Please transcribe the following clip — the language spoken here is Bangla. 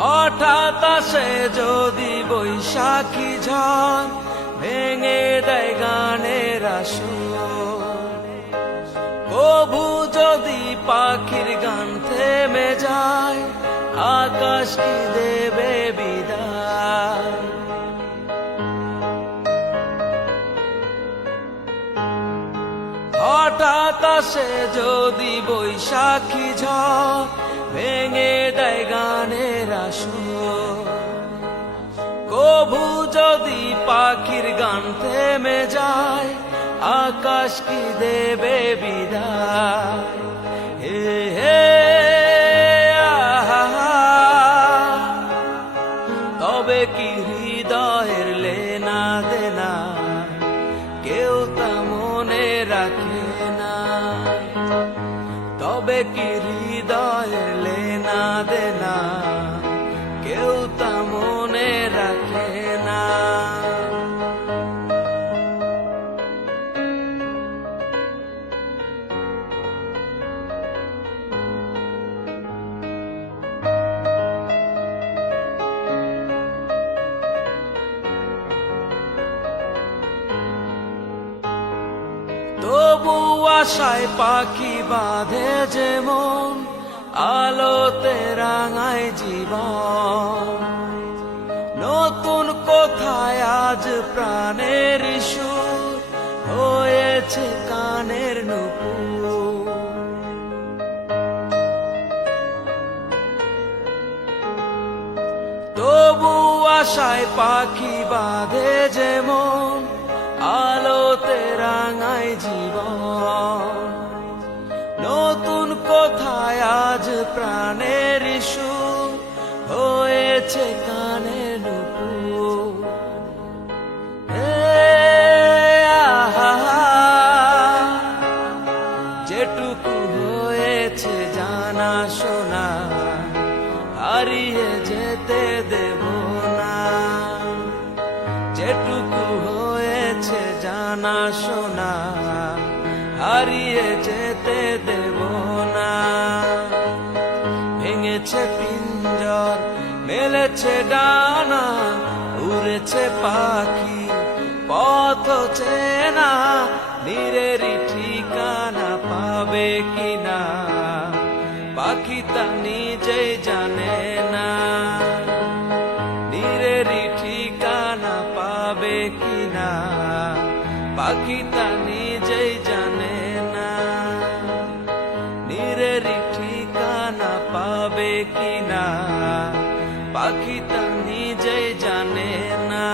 হঠাৎ আসে যদি বৈশাখী ঝড়, ভেঙে দেয় গানের আসর। কবু যদি পাখির গান থেমে যায়, আকাশ কি দেবে বিদায়। হঠাৎ আসে যদি বৈশাখী ঝড়, ভেঙে দেয় গানের আসর। কবু যদি পাখির গান থেমে যায়, আকাশ কি দেবে বিদায়। হে হে আহা, তবে কি হৃদয়ের লেনা দেনা কেউ তা মনে রাখে না। তবে কি হৃদয়ের লেনা দেনা কেউ তা মনে রাখে না। তবু আশায় পাখি বাঁধে যেমন, আলোতে রাঙায় জীবন। নতুন কোথায় আজ প্রাণের সুর, হয়েছে কানের নুপুর। তবু আশায় পাখি বাঁধে যেমন, আলোতে রাঙায় জীবন। নতুন কোথায় আজ প্রাণের সুর, হয়েছে কানের নুপুর। আহা, যেটুকু হয়েছে জানা শোনা, হারিয়ে যেতে দেব না। যেটুকু হয়েছে জানা শোনা, হারিয়ে যেতে দেব না। ভেঙেছে পিঞ্জর, মেলেছে ডানা, উড়েছে পাখি পথ চেনা, নীরেরই ঠিকানা পাবে কিনা, পাখি তা নিজেই জানে না। নীরেরই ঠিকানা পাবে কিনা, পাখি তা নিজেই জানে না। নীরেরই ঠিকানা পাবে কিনা, পাখি তা নিজেই জানে না।